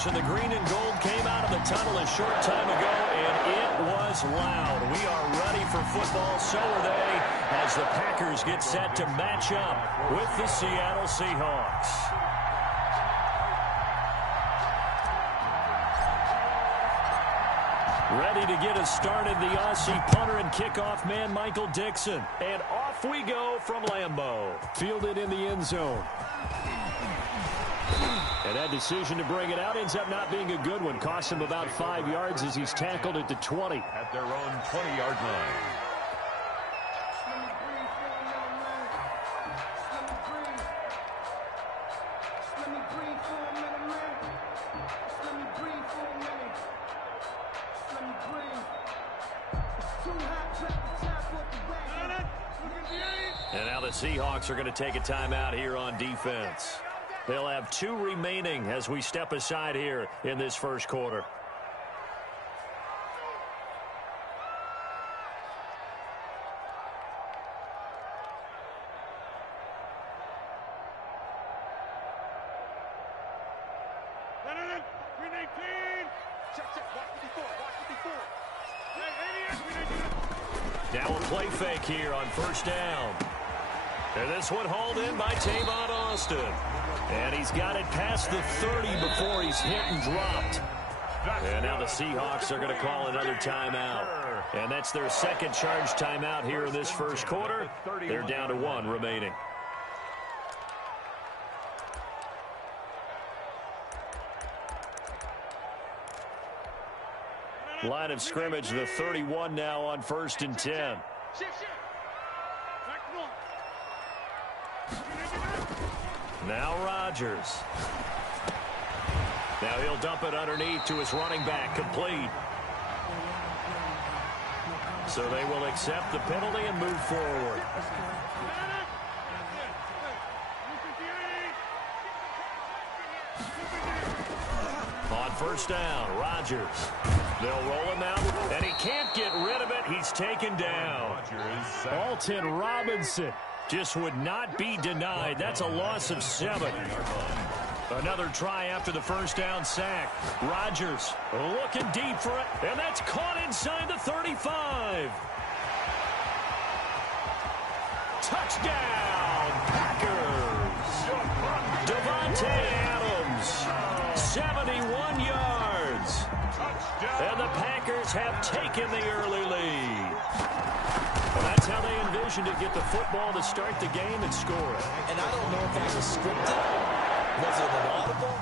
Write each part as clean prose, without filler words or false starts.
Steelers and the green and gold came out of the tunnel a short time ago, and it was loud. We are ready for football, so are they, as the Packers get set to match up with the Seattle Seahawks. Ready to get us started, the Aussie punter and kickoff man, Michael Dixon. And off we go from Lambeau. Fielded in the end zone. And that decision to bring it out ends up not being a good one. Costs him about 5 yards as he's tackled at the 20. At their own 20-yard line. And now the Seahawks are going to take a timeout here on defense. They'll have 2 remaining as we step aside here in this first quarter. Now a play fake here on first down. And this one hauled in by Tavon Austin. And he's got it past the 30 before he's hit and dropped. And now the Seahawks are going to call another timeout. And that's their second charge timeout here in this first quarter. They're down to 1 remaining. Line of scrimmage, the 31 now on 1st and 10. Now Rodgers. Now he'll dump it underneath to his running back, complete. So they will accept the penalty and move forward. On first down, Rodgers. They'll roll him out, and he can't get rid of it. He's taken down. Alton Robinson just would not be denied. That's a loss of 7. Another try after the first down sack. Rodgers looking deep for it, and that's caught inside the 35. Touchdown, Packers. Devontae Adams, 71 yards. And the Packers have taken the early lead. Well, that's how they envisioned to get the football to start the game and score it. And I don't know if that was scripted. Was it an audible?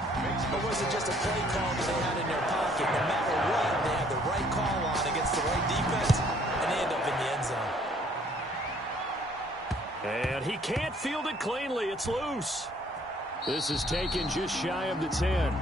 Or was it just a play call that they had in their pocket? No matter what, they had the right call on against the right defense, and they end up in the end zone. And he can't field it cleanly. It's loose. This is taken just shy of the 10.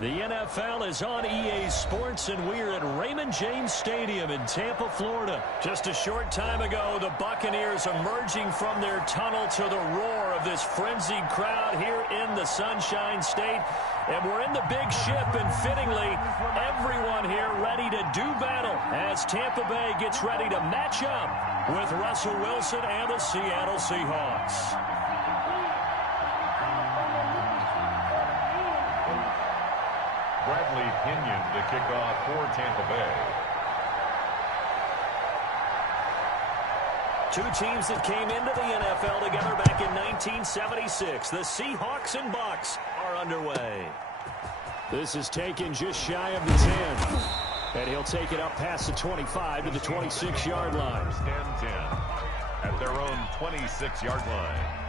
The NFL is on EA Sports, and we're at Raymond James Stadium in Tampa, Florida. Just a short time ago, the Buccaneers emerging from their tunnel to the roar of this frenzied crowd here in the Sunshine State. And we're in the big ship, and fittingly, everyone here ready to do battle as Tampa Bay gets ready to match up with Russell Wilson and the Seattle Seahawks. Bradley Pinion to kick off for Tampa Bay. Two teams that came into the NFL together back in 1976. The Seahawks and Bucs are underway. This is taken just shy of the 10. And he'll take it up past the 25 to the 26-yard line. 10-10 at their own 26-yard line.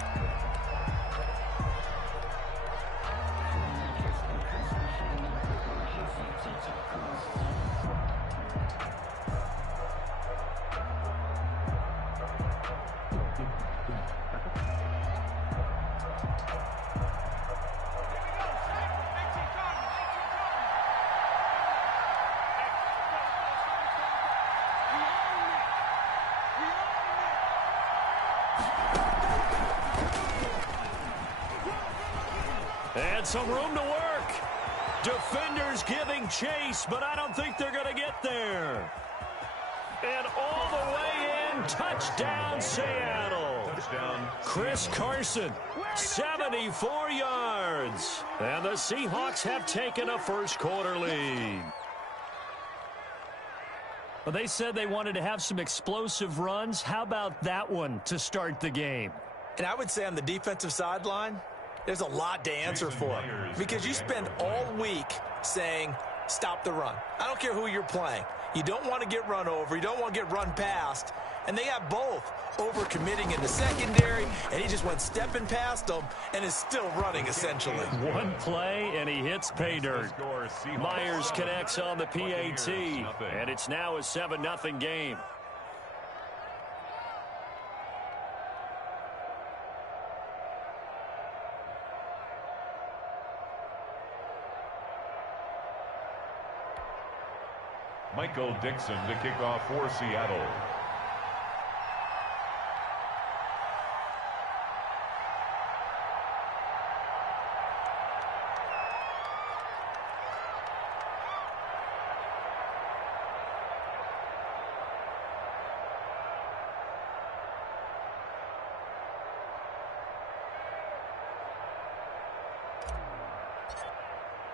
And some room to work. Defenders giving chase, but I don't think they're going to get there. And all the way in, touchdown Seattle. Touchdown. Chris Carson, 74 yards. And the Seahawks have taken a first-quarter lead. Well, they said they wanted to have some explosive runs. How about that one to start the game? And I would say on the defensive sideline, there's a lot to answer for, because you spend all week saying, stop the run. I don't care who you're playing. You don't want to get run over. You don't want to get run past. And they have both over-committing in the secondary, and he just went stepping past them and is still running, essentially. One play, and he hits pay dirt. Myers connects on the PAT, and it's now a 7-0 game. Michael Dixon to kick off for Seattle.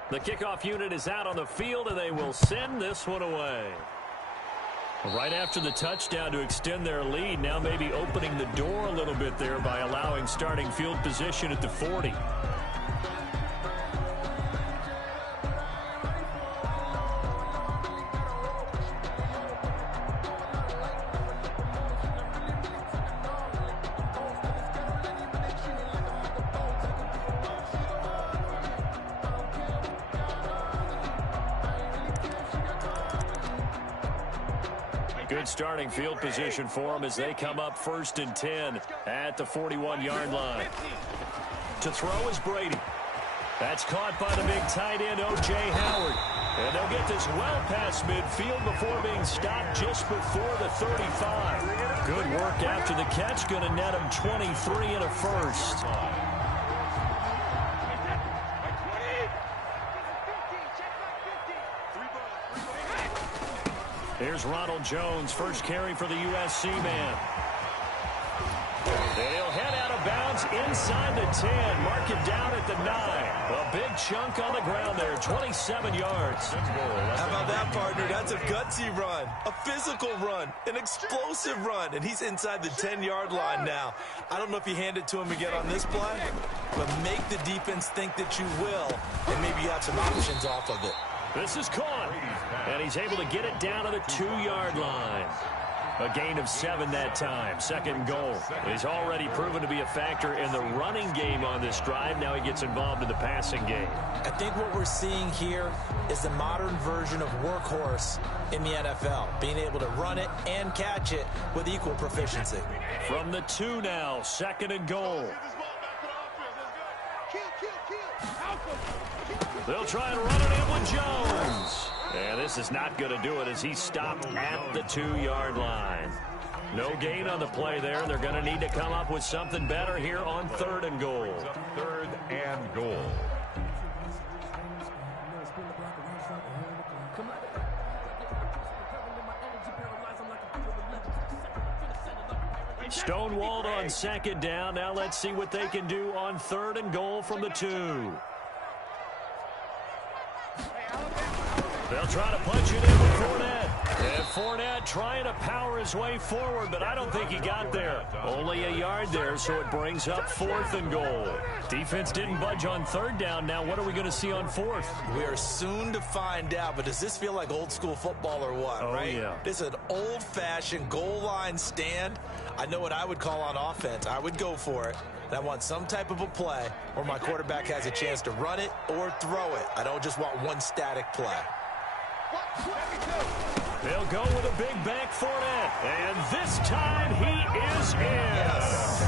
The kickoff unit is out on the field, and they will send this one away. Right after the touchdown to extend their lead, now maybe opening the door a little bit there by allowing starting field position at the 40. Good starting field position for them as they come up 1st and 10 at the 41-yard line. To throw is Brady. That's caught by the big tight end, O.J. Howard. And they'll get this well past midfield before being stopped just before the 35. Good work after the catch. Going to net him 23 and a first. Here's Ronald Jones, first carry for the USC man. They'll head out of bounds inside the 10. Mark it down at the 9. A big chunk on the ground there, 27 yards. How about that, partner? That's a gutsy run, a physical run, an explosive run, and he's inside the 10-yard line now. I don't know if you hand it to him again on this play, but make the defense think that you will, and maybe you have some options off of it. This is caught, and he's able to get it down to the 2-yard line. A gain of 7 that time, 2nd goal. He's already proven to be a factor in the running game on this drive. Now he gets involved in the passing game. I think what we're seeing here is the modern version of workhorse in the NFL, being able to run it and catch it with equal proficiency. From the 2 now, 2nd and goal. They'll try and run it in with Jones. And this is not going to do it as he's stopped at the 2-yard line. No gain on the play there. They're going to need to come up with something better here on 3rd and goal. 3rd and goal. Stonewalled on 2nd down. Now let's see what they can do on 3rd and goal from the 2. They'll try to punch it in with Fournette. And Fournette trying to power his way forward, but I don't think he got there. Only a yard there, so it brings up 4th and goal. Defense didn't budge on 3rd down. Now what are we going to see on 4th? We are soon to find out, but does this feel like old school football or what, right? Yeah. This is an old-fashioned goal line stand. I know what I would call on offense. I would go for it. And I want some type of a play where my quarterback has a chance to run it or throw it. I don't just want one static play. They'll go with a big bank Fournette. And this time he is in. Yes.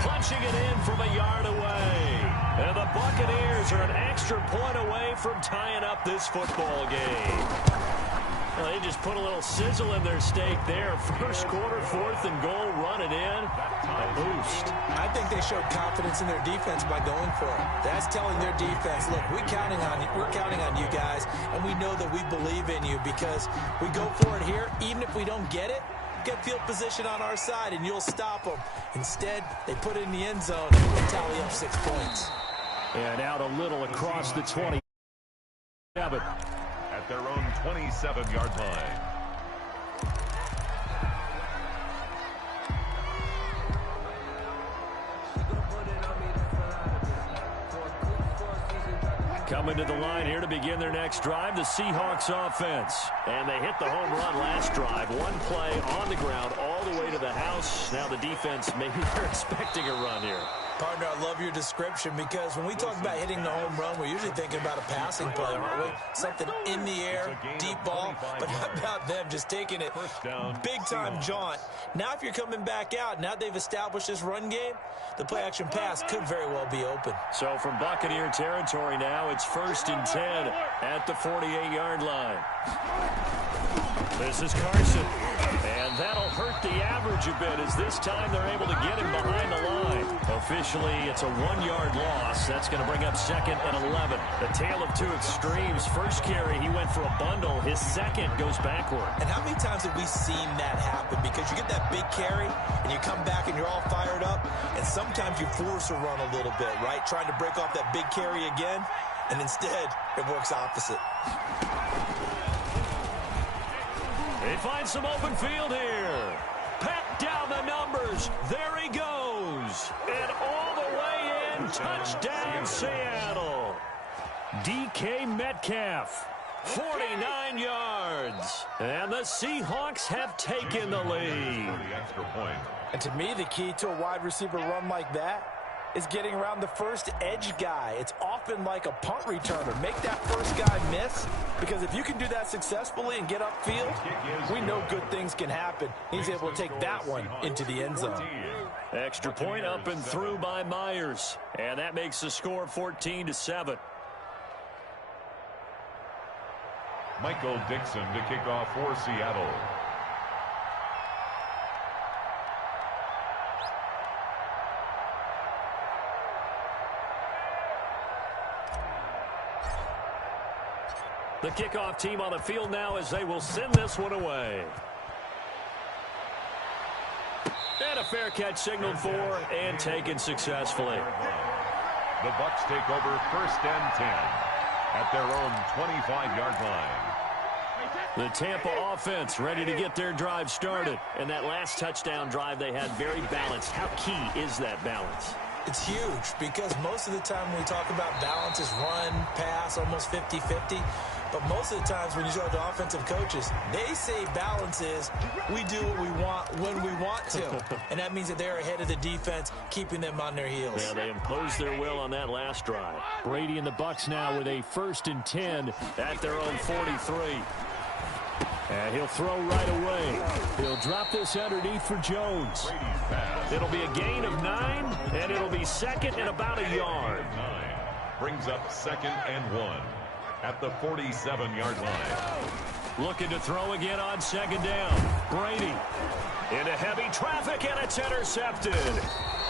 Punching it in from a yard away. And the Buccaneers are an extra point away from tying up this football game. Well, they just put a little sizzle in their steak there. First quarter, 4th and goal, run it in. A boost. I think they showed confidence in their defense by going for it. That's telling their defense, look, we're counting on you guys, and we know that we believe in you because we go for it here. Even if we don't get it, get field position on our side, and you'll stop them. Instead, they put it in the end zone and tally up 6 points. And out a little across the 27. At their own 27-yard line. Coming to the line here to begin their next drive, the Seahawks offense. And they hit the home run last drive. One play on the ground all the way to the house. Now the defense, maybe they're expecting a run here. Partner, I love your description because when we talk about hitting the home run, we're usually thinking about a passing play, aren't we? Something in the air, deep ball. But how about them just taking it big-time jaunt? Now if you're coming back out, now they've established this run game, the play-action pass could very well be open. So from Buccaneer territory now, it's 1st and 10 at the 48-yard line. This is Carson. And that'll hurt the average a bit as this time they're able to get him behind the line. Officially, it's a 1-yard loss. That's going to bring up 2nd and 11. The tale of two extremes. First carry, he went for a bundle. His second goes backward. And how many times have we seen that happen? Because you get that big carry, and you come back and you're all fired up, and sometimes you force a run a little bit, right? Trying to break off that big carry again, and instead, it works opposite. They find some open field here. Pat down the numbers. There he goes. And all the way in. Touchdown, Seattle. DK Metcalf. 49 yards. And the Seahawks have taken the lead. And to me, the key to a wide receiver run like that is getting around the first edge guy. It's often like a punt returner. Make that first guy miss, because if you can do that successfully and get upfield, we know good things can happen. He's able to take that one into the end zone. Extra point up and through by Myers. And that makes the score 14-7. Michael Dixon to kick off for Seattle. The kickoff team on the field now as they will send this one away. And a fair catch signaled for and taken successfully. The Bucs take over 1st and 10 at their own 25-yard line. The Tampa offense ready to get their drive started. And that last touchdown drive they had very balanced. How key is that balance? It's huge because most of the time when we talk about balance is run, pass, almost 50-50. But most of the times when you talk to offensive coaches, they say balance is we do what we want when we want to. And that means that they're ahead of the defense, keeping them on their heels. Yeah, they imposed their will on that last drive. Brady and the Bucs now with a 1st and 10 at their own 43. And he'll throw right away. He'll drop this underneath for Jones. It'll be a gain of 9, and it'll be 2nd and about a yard. Brings up 2nd and 1 at the 47-yard line. Looking to throw again on 2nd down. Brady into heavy traffic, and it's intercepted.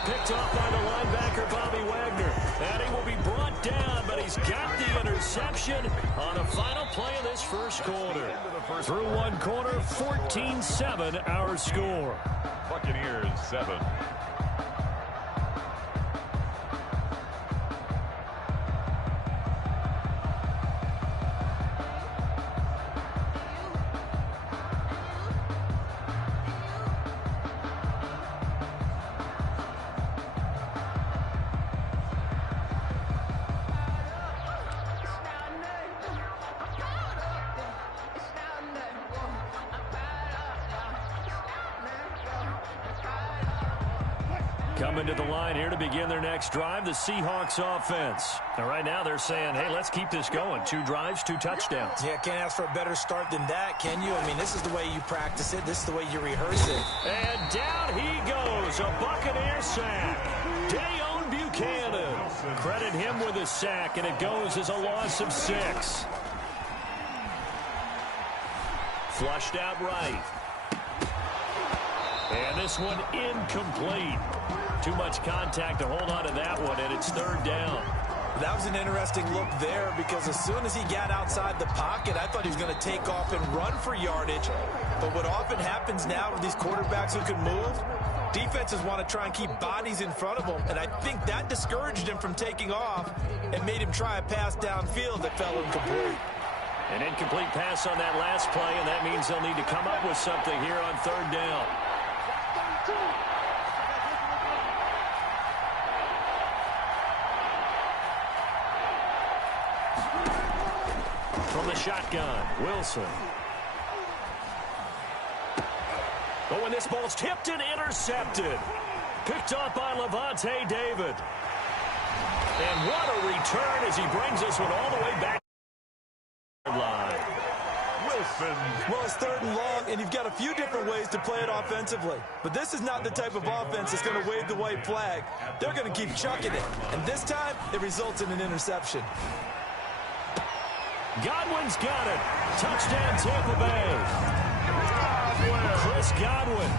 Picked off by the linebacker, Bobby Wagner. And he will be brought down, but he's got the interception on the final play of this first quarter. Through one quarter, 14-7 our score. Buccaneers 7. Coming to the line here to begin their next drive, the Seahawks offense. Now, right now they're saying, hey, let's keep this going. 2 drives, 2 touchdowns. Yeah, can't ask for a better start than that, can you? I mean, this is the way you practice it. This is the way you rehearse it. And down he goes, a Buccaneer sack. Dayon Buchanan. Credit him with a sack, and it goes as a loss of 6. Flushed out right. And this one incomplete. Too much contact to hold on to that one, and it's 3rd down. That was an interesting look there because as soon as he got outside the pocket, I thought he was going to take off and run for yardage. But what often happens now with these quarterbacks who can move, defenses want to try and keep bodies in front of them, and I think that discouraged him from taking off and made him try a pass downfield that fell incomplete. An incomplete pass on that last play, and that means they'll need to come up with something here on 3rd down. From the shotgun, Wilson. Oh, and this ball's tipped and intercepted. Picked up by Levante David. And what a return as he brings this one all the way back to the line. Wilson. Well, it's 3rd and long, and you've got a few different ways to play it offensively. But this is not the type of offense that's going to wave the white flag. They're going to keep chucking it. And this time, it results in an interception. Godwin's got it. Touchdown, Tampa Bay. Chris Godwin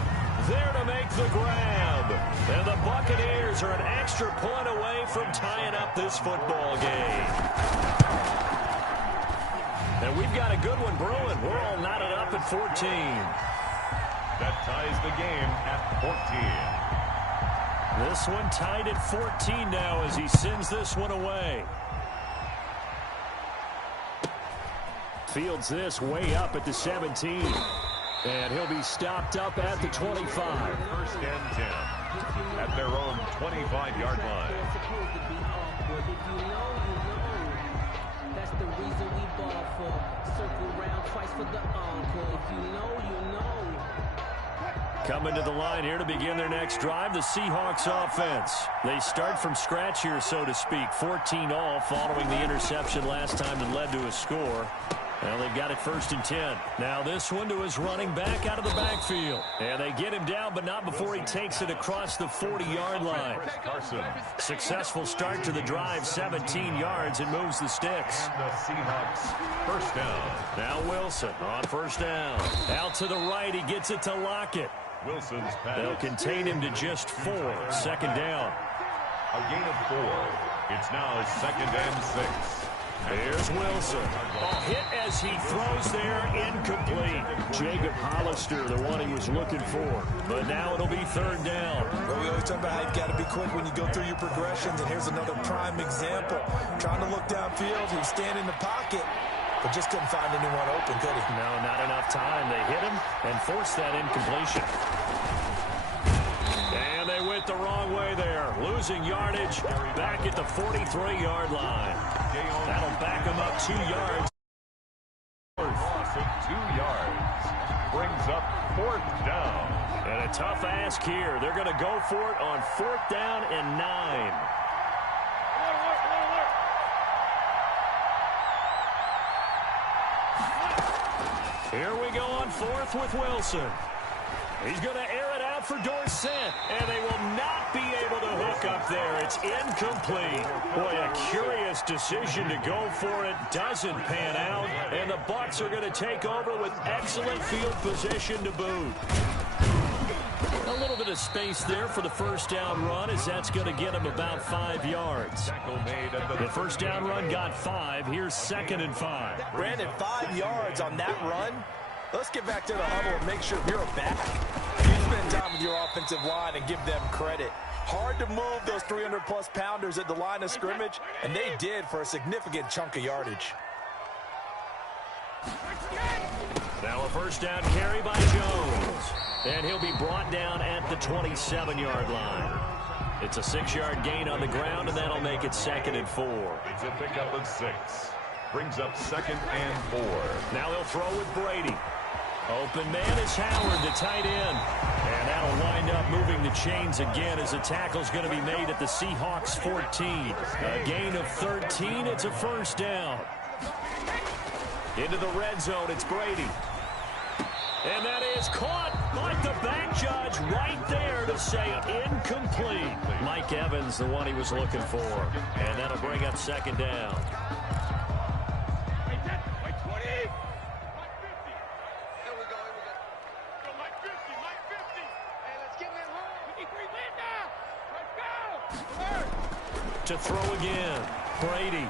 there to make the grab. And the Buccaneers are an extra point away from tying up this football game. And we've got a good one brewing. We're all knotted up at 14. That ties the game at 14. This one tied at 14 now as he sends this one away. Fields this way up at the 17. And he'll be stopped up at the 25. 1st and 10 at their own 25-yard line. That's the reason we ball for. Circle round twice for the encore. If you know, you know. Coming to the line here to begin their next drive, the Seahawks offense. They start from scratch here, so to speak. 14 all following the interception last time that led to a score. Well, they've got it 1st and 10. Now this one to his running back out of the backfield. And they get him down, but not before he takes it across the 40-yard line. Carson. Successful start to the drive, 17 yards, and moves the sticks. And the Seahawks 1st down. Now Wilson on 1st down. Out to the right, he gets it to Lockett. Wilson's pass. They'll contain him to just 4. 2nd down. A gain of 4. It's now 2nd and 6. Here's Wilson. A hit as he throws there, incomplete. Jacob Hollister, the one he was looking for. But now it'll be 3rd down. Well, we always talk about how you've got to be quick when you go through your progressions, and here's another prime example. Trying to look downfield, he was standing in the pocket, but just couldn't find anyone open, could he? No, not enough time. They hit him and forced that incompletion. And they went the wrong way there. Losing yardage back at the 43-yard line. That'll back him up 2 yards. Loss of 2 yards. Brings up 4th down. And a tough ask here. They're going to go for it on 4th down and 9. Here we go on 4th with Wilson. He's going to air it out now for Dorsett, and they will not be able to hook up there. It's incomplete. Boy, a curious decision to go for it. Doesn't pan out, and the Bucs are going to take over with excellent field position to boot. A little bit of space there for the first down run, as that's going to get him about 5 yards. The first down run got 5. Here's 2nd and 5. Brandon, 5 yards on that run. Let's get back to the huddle and make sure you're back. You spend time with your offensive line and give them credit. Hard to move those 300-plus pounders at the line of scrimmage, and they did for a significant chunk of yardage. Now a first down carry by Jones. And he'll be brought down at the 27-yard line. It's a 6-yard gain on the ground, and that'll make it 2nd and 4. It's a pickup of 6. Brings up 2nd and 4. Now he'll throw with Brady. Open man is Howard, the tight end. And that'll wind up moving the chains again as the tackle's going to be made at the Seahawks 14. A gain of 13. It's a first down. Into the red zone, it's Brady. And that is caught, but the back judge right there to say incomplete. Mike Evans, the one he was looking for. And that'll bring up 2nd down. To throw again, Brady.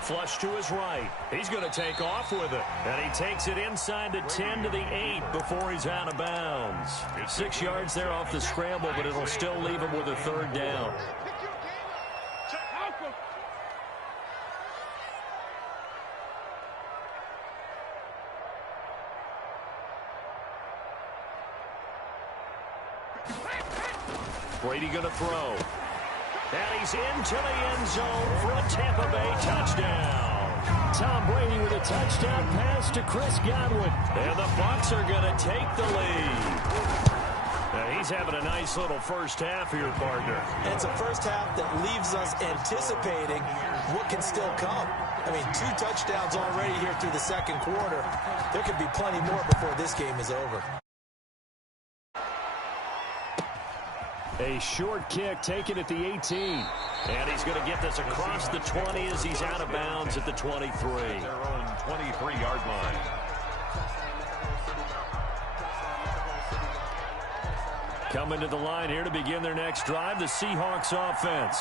Flush to his right. He's going to take off with it. And he takes it inside the 10 to the 8 before he's out of bounds. 6 yards there off the scramble, but it'll still leave him with a 3rd down. Brady going to throw. And he's into the end zone for a Tampa Bay touchdown. Tom Brady with a touchdown pass to Chris Godwin. And the Bucs are going to take the lead. Now he's having a nice little first half here, partner. And it's a first half that leaves us anticipating what can still come. I mean, 2 touchdowns already here through the 2nd quarter. There could be plenty more before this game is over. A short kick taken at the 18. And he's going to get this across the 20 as he's out of bounds at the 23. Their own 23-yard line. Coming to the line here to begin their next drive, the Seahawks offense.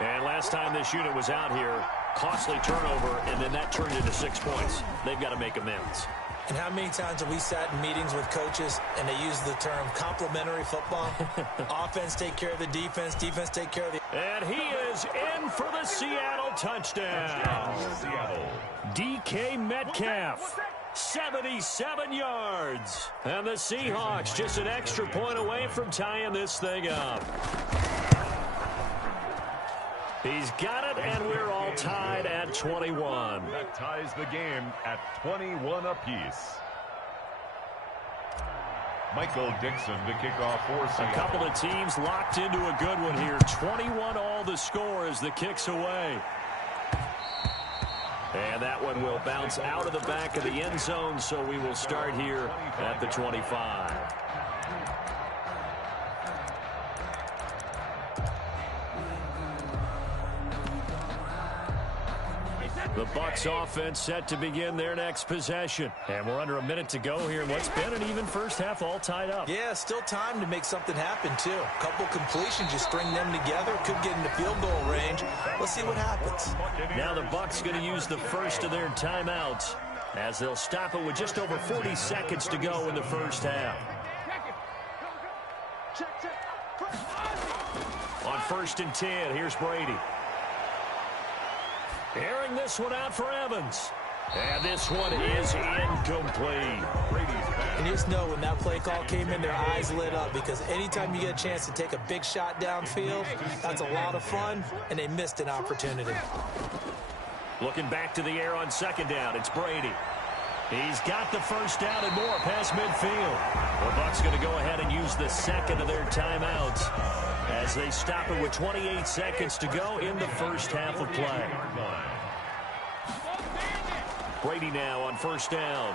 And last time this unit was out here, costly turnover, and then that turned into 6 points. They've got to make amends. And how many times have we sat in meetings with coaches and they use the term complementary football? Offense take care of the defense, defense take care of the... And he is in for the Seattle touchdown. Seattle. DK Metcalf, 77 yards. And the Seahawks just an extra point away from tying this thing up. He's got it, and we're all tied at 21. That ties the game at 21 apiece. Michael Dixon to kick off for Seattle. A couple of teams locked into a good one here. 21 all the score as the kick's away. And that one will bounce out of the back of the end zone, so we will start here at the 25. The Bucs offense set to begin their next possession. And we're under a minute to go here in what's been an even first half, all tied up. Yeah, still time to make something happen, too. A couple completions, you string them together, could get into field goal range. Let's see what happens. Now the Bucs going to use the first of their timeouts as they'll stop it with just over 40 seconds to go in the first half. On 1st and 10, here's Brady. Airing this one out for Evans. And this one is incomplete. And you just know when that play call came in, their eyes lit up, because anytime you get a chance to take a big shot downfield, that's a lot of fun, and they missed an opportunity. Looking back to the air on 2nd down, it's Brady. He's got the first down and more past midfield. The Bucs going to go ahead and use the second of their timeouts as they stop it with 28 seconds to go in the first half of play. Brady now on 1st down.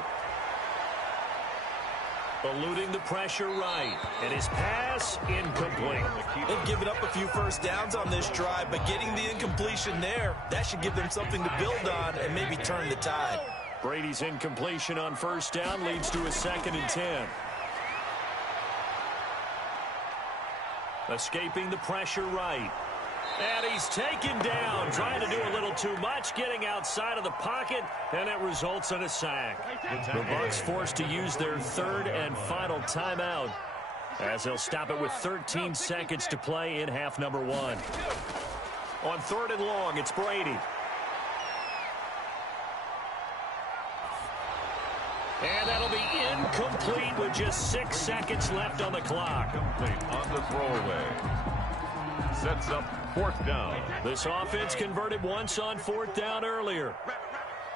Eluding the pressure right. And his pass incomplete. They've given up a few first downs on this drive, but getting the incompletion there, that should give them something to build on and maybe turn the tide. Brady's incompletion on first down leads to a 2nd and 10. Escaping the pressure right. And he's taken down, trying to do a little too much, getting outside of the pocket, and it results in a sack. The Bucs forced to use their 3rd and final timeout, as they'll stop it with 13 seconds to play in half number 1. On 3rd and long, it's Brady. And that'll be incomplete with just 6 seconds left on the clock. Complete on the throwaway. Sets up 4th down. This offense converted once on 4th down earlier.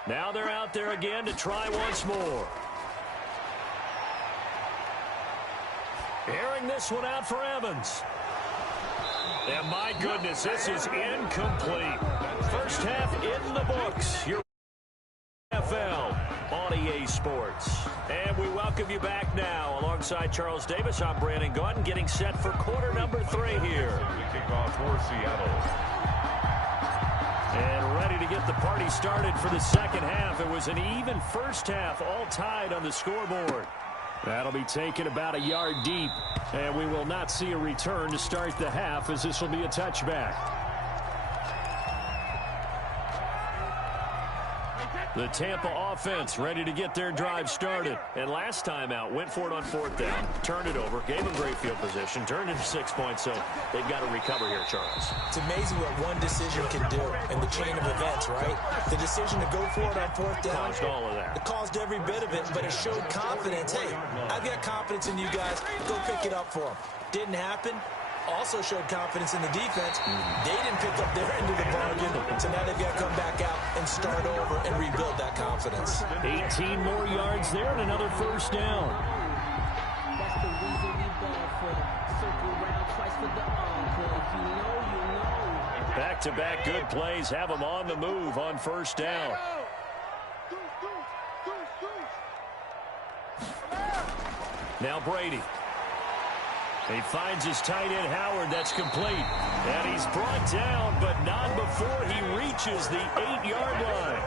Now they're out there again to try once more. Airing this one out for Evans. And my goodness, this is incomplete. First half in the books. Your NFL on EA Sports. And we welcome you back now. Alongside Charles Davis, I'm Brandon Gaudin, getting set for quarter number 3 here. Kickoff for Seattle. And ready to get the party started for the second half. It was an even first half, all tied on the scoreboard. That'll be taken about a yard deep, and we will not see a return to start the half, as this will be a touchback. The Tampa offense ready to get their drive started. And last time out, went for it on 4th down, turned it over, gave them great field position, turned into 6 points, so they've got to recover here, Charles. It's amazing what one decision can do in the chain of events, right? The decision to go for it on 4th down. Caused all of that. It caused every bit of it, but it showed confidence. Hey, I've got confidence in you guys. Go pick it up for them. Didn't happen. Also showed confidence in the defense. They didn't pick up their end of the bargain, so now they've got to come back out and start over and rebuild that confidence. 18 more yards there and another first down. That's the reason we ball for. Circle around twice for the encore. If you know, you know. Back-to-back good plays have them on the move on first down. Now Brady. He finds his tight end, Howard. That's complete. And he's brought down, but not before he reaches the 8-yard line.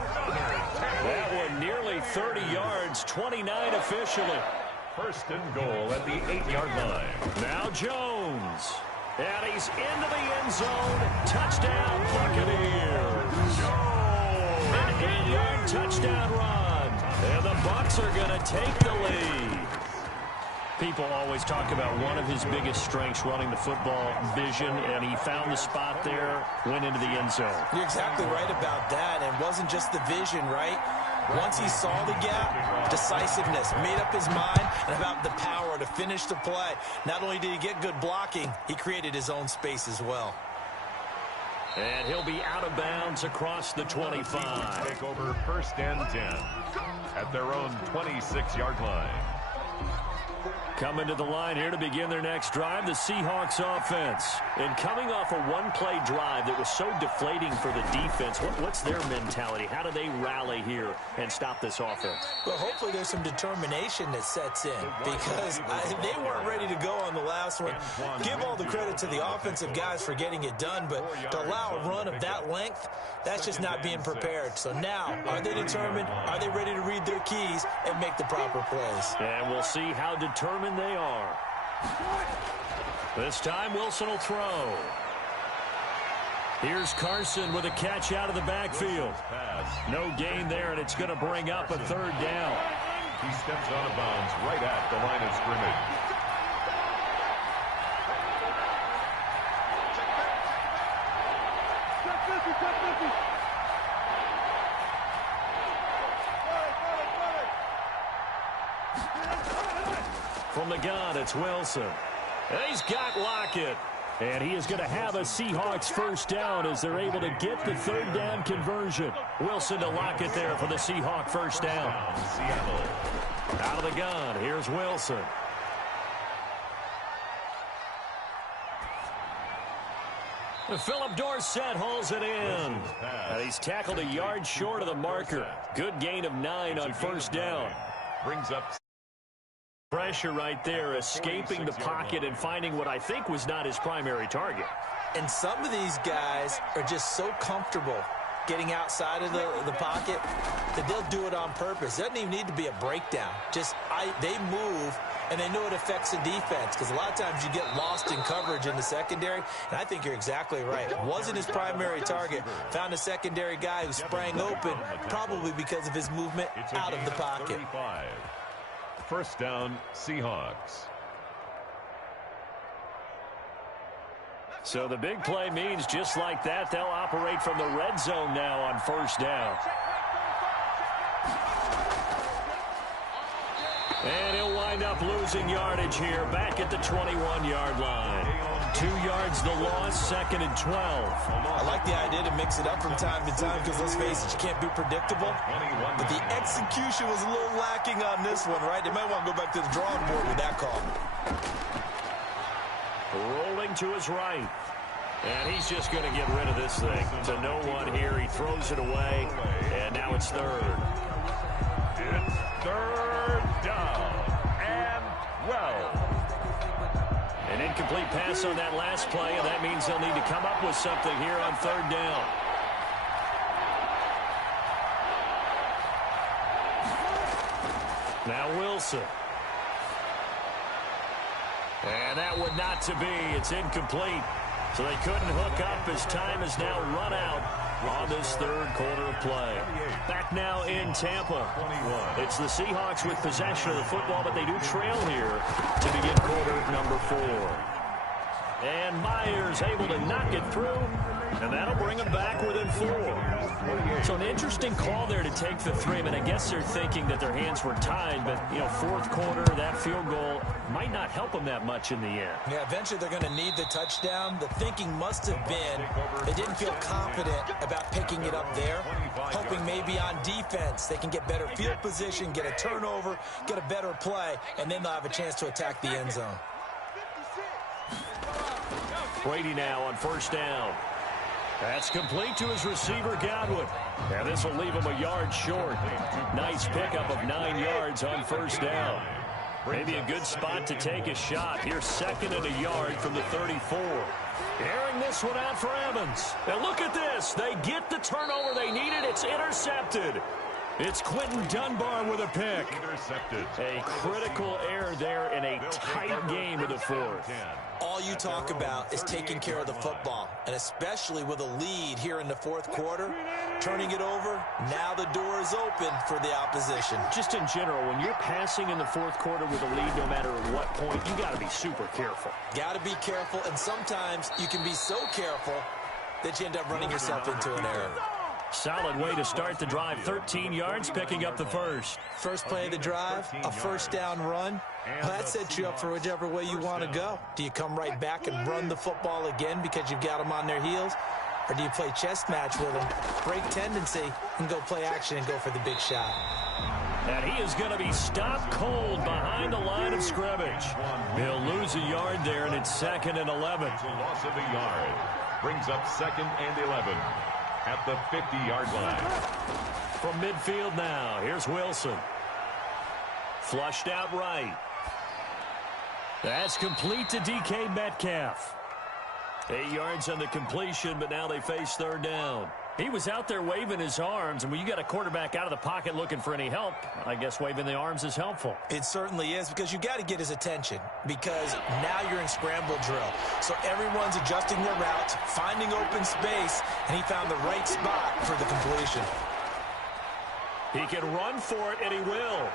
That one nearly 30 yards, 29 officially. 1st and goal at the 8-yard line. Now Jones. And he's into the end zone. Touchdown, Buccaneers. An 8-yard touchdown run. And the Bucs are going to take the lead. People always talk about one of his biggest strengths, running the football, vision, and he found the spot there, went into the end zone. You're exactly right about that, and it wasn't just the vision, right? Once he saw the gap, decisiveness, made up his mind, and about the power to finish the play. Not only did he get good blocking, he created his own space as well. And he'll be out of bounds across the 25. Take over 1st and 10 at their own 26-yard line. Coming to the line here to begin their next drive, the Seahawks offense. And coming off a one-play drive that was so deflating for the defense, what's their mentality? How do they rally here and stop this offense? Well, hopefully there's some determination that sets in, because they weren't ready to go on the last one. Give all the credit to the offensive guys for getting it done, but to allow a run of that length, that's just not being prepared. So now, are they determined? Are they ready to read their keys and make the proper plays? And we'll see how determined they are. This time Wilson will throw. Here's Carson with a catch out of the backfield. No gain there, and it's going to bring up a 3rd down. He steps out of bounds right at the line of scrimmage. From the gun, it's Wilson. And he's got Lockett. And he is going to have a Seahawks first down as they're able to get the 3rd down conversion. Wilson to Lockett there for the Seahawk first down. Seattle. Out of the gun, here's Wilson. Philip Dorsett hauls it in. And he's tackled a yard short of the marker. Good gain of 9 on first down. Brings up Pressure right there, escaping the pocket and finding what I think was not his primary target. And some of these guys are just so comfortable getting outside of the pocket that they'll do it on purpose. It doesn't even need to be a breakdown. They move, and they know it affects the defense, because a lot of times you get lost in coverage in the secondary, and I think you're exactly right. It wasn't his primary target. Found a secondary guy who sprang open, probably because of his movement out of the pocket. 35. First down, Seahawks. So the big play means just like that, they'll operate from the red zone now on first down. And he'll wind up losing yardage here, back at the 21-yard line. 2 yards the loss, 2nd and 12. I like the idea to mix it up from time to time, because let's face it, you can't be predictable. But the execution was a little lacking on this one, right? They might want to go back to the drawing board with that call. Rolling to his right. And he's just going to get rid of this thing. To no one here. He throws it away. And now it's third. It's third down. And well. An incomplete pass on that last play, and that means they'll need to come up with something here on third down. Now Wilson. And that would not to be. It's incomplete. So they couldn't hook up as time has now run out on this third quarter of play. Back now in Tampa. It's the Seahawks with possession of the football, but they do trail here to begin quarter number 4. And Myers able to knock it through, and that'll bring them back within 4. So an interesting call there to take the 3. I mean, I guess they're thinking that their hands were tied, but, you know, fourth quarter, that field goal might not help them that much in the end. Yeah, eventually they're going to need the touchdown. The thinking must have been they didn't feel confident about picking it up there, hoping maybe on defense they can get better field position, get a turnover, get a better play, and then they'll have a chance to attack the end zone. Brady now on first down. That's complete to his receiver, Godwin. And this will leave him a yard short. Nice pickup of 9 yards on first down. Maybe a good spot to take a shot. Here's 2nd and a yard from the 34. Airing this one out for Evans. And look at this. They get the turnover they needed. It's intercepted. It's Quentin Dunbar with a pick. Intercepted. A critical error there in a tight game of the fourth. All you talk about is taking care of the football, and especially with a lead here in the fourth quarter, turning it over, now the door is open for the opposition. Just in general, when you're passing in the fourth quarter with a lead, no matter at what point, you got to be super careful. Got to be careful, and sometimes you can be so careful that you end up running yourself into an error. Solid way to start the drive. 13 yards, picking up the first. First play of the drive, a first down run. Well, that sets you up for whichever way you want to go. Do you come right back and run the football again because you've got them on their heels? Or do you play chess match with them, break tendency, and go play action and go for the big shot? And he is going to be stopped cold behind the line of scrimmage. He'll lose a yard there, and it's 2nd and 11. It's a loss of a yard. Brings up 2nd and 11 at the 50-yard line. From midfield now, here's Wilson. Flushed out right. That's complete to DK Metcalf. 8 yards on the completion, but now they face third down. He was out there waving his arms, and when you got a quarterback out of the pocket looking for any help, I guess waving the arms is helpful. It certainly is, because you got to get his attention, because now you're in scramble drill. So everyone's adjusting their routes, finding open space, and he found the right spot for the completion. He can run for it, and he will.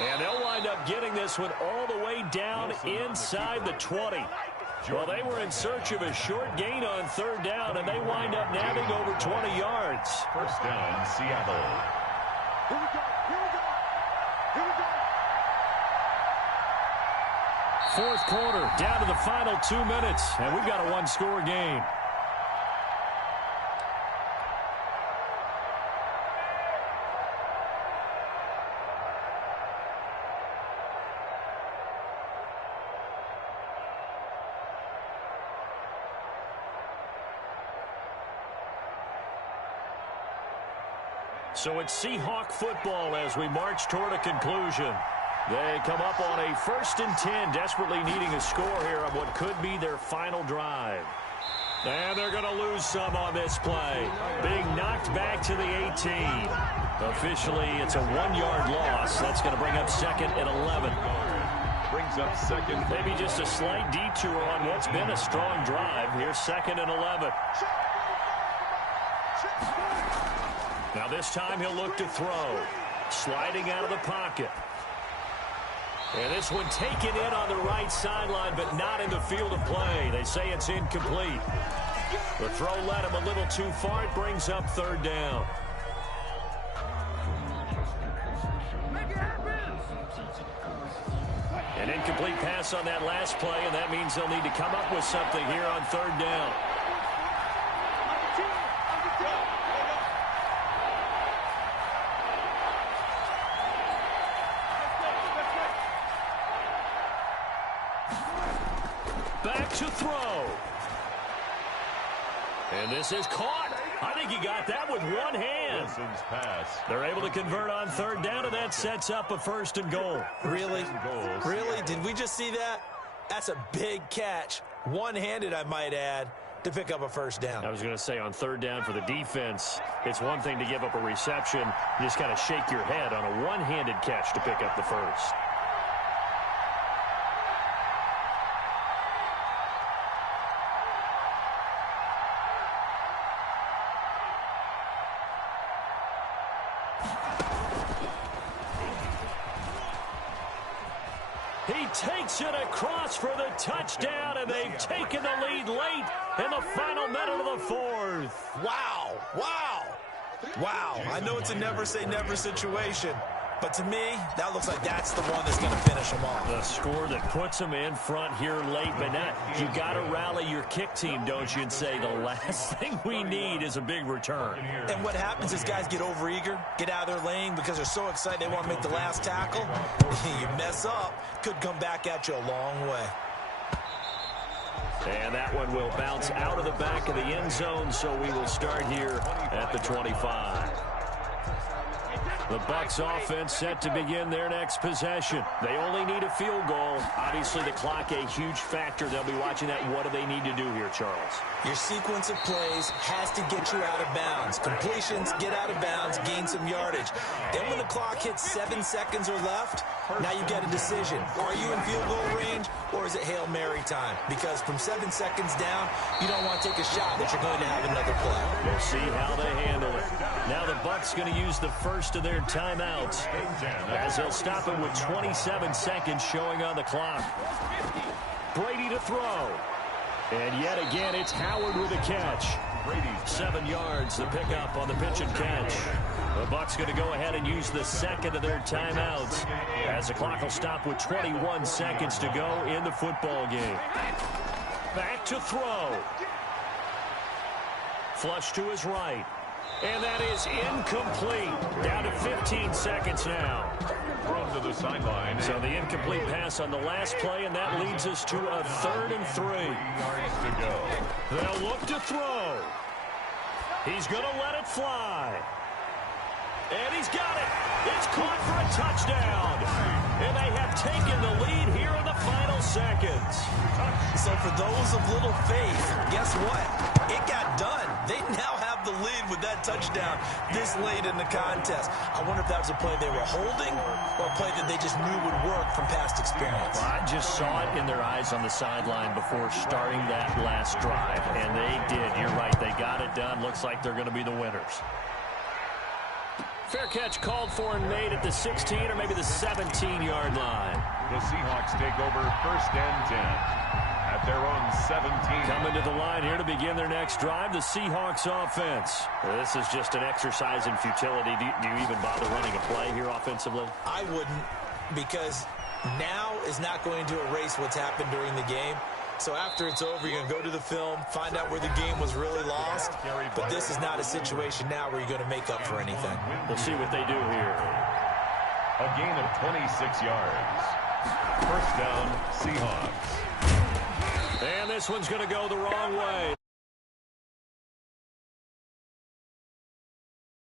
And they'll wind up getting this one all the way down inside the 20. Well, they were in search of a short gain on third down, and they wind up nabbing over 20 yards. First down, Seattle. Here we go. Here we go. Fourth quarter, down to the final 2 minutes, and we've got a one-score game. So it's Seahawk football as we march toward a conclusion. They come up on a 1st and 10, desperately needing a score here on what could be their final drive. And they're going to lose some on this play. Being knocked back to the 18. Officially, it's a 1-yard loss. That's going to bring up 2nd and 11. Brings up 2nd. Maybe just a slight detour on what's been a strong drive. Here's 2nd and 11. Now this time he'll look to throw. Sliding out of the pocket. And this one taken in on the right sideline, but not in the field of play. They say it's incomplete. The throw led him a little too far. It brings up 3rd down. An incomplete pass on that last play, and that means they'll need to come up with something here on 3rd down. Back to throw. And this is caught. I think he got that with one hand. Wilson's pass. They're able to convert on 3rd down, and that sets up a 1st and goal. Really? Really? Did we just see that? That's a big catch. One-handed, I might add, to pick up a 1st down. I was going to say on 3rd down for the defense, it's one thing to give up a reception. You just kind of shake your head on a one-handed catch to pick up the 1st. He takes it across for the touchdown, and they've taken the lead late in the final minute of the 4th. Wow. Wow. Wow. I know it's a never-say-never situation, but to me, that looks like that's the one that's going to finish them off. The score that puts them in front here late, but not. You got to rally your kick team, don't you, and say the last thing we need is a big return. And what happens is guys get overeager, get out of their lane because they're so excited they want to make the last tackle. You mess up, could come back at you a long way. And that one will bounce out of the back of the end zone, so we will start here at the 25. The Bucs offense set to begin their next possession. They only need a field goal. Obviously, the clock a huge factor. They'll be watching that. What do they need to do here, Charles? Your sequence of plays has to get you out of bounds. Completions, get out of bounds, gain some yardage. Then when the clock hits 7 seconds or left, now you get a decision. Are you in field goal range, or is it Hail Mary time? Because from 7 seconds down, you don't want to take a shot that you're going to have another play. We'll see how they handle it. Now the Bucs going to use the first of their timeouts, as they'll stop it with 27 seconds showing on the clock. Brady to throw. And yet again, it's Howard with a catch. 7 yards, the pickup on the pitch and catch. The Bucs going to go ahead and use the second of their timeouts, as the clock will stop with 21 seconds to go in the football game. Back to throw. Flush to his right. And that is incomplete. Down to 15 seconds now. Thrown to the sideline. So the incomplete pass on the last play, and that leads us to a 3rd and 3. Yards to go. They'll look to throw. He's going to let it fly. And he's got it. It's caught for a touchdown. And they have taken the lead here in the final seconds. So for those of little faith, guess what? It got done. They now have the lead with that touchdown this late in the contest. I wonder if that was a play they were holding or a play that they just knew would work from past experience. Well, I just saw it in their eyes on the sideline before starting that last drive, and they did. You're right. They got it done. Looks like they're going to be the winners. Fair catch called for and made at the 16 or maybe the 17-yard line. The Seahawks take over 1st and 10 at their own 17. Coming to the line here to begin their next drive, the Seahawks offense. This is just an exercise in futility. Do you even bother running a play here offensively? I wouldn't, because now is not going to erase what's happened during the game. So after it's over, you're going to go to the film, find out where the game was really lost. But this is not a situation now where you're going to make up for anything. We'll see what they do here. A gain of 26 yards. 1st down, Seahawks. And this one's going to go the wrong way.